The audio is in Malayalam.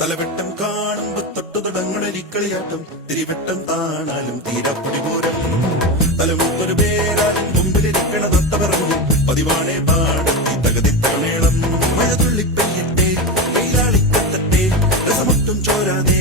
തലവെട്ടം കാണുമ്പോ തൊട്ടു തുടങ്ങുന്നൊരിക്കളിയാട്ടം തിരിവെട്ടം താണാലും തീരപ്പൊടി പൂരം തലമുത്തൊരു പേരാലും മുമ്പിലിരിക്കണ തൊട്ട പറഞ്ഞു പതിവാണേ പാടത്തി തകതിത്തമേളം മഴ തുള്ളിപ്പെയ്യട്ടെ വെയിലാളിക്കത്തട്ടെ രസമൊട്ടും ചോരാതെ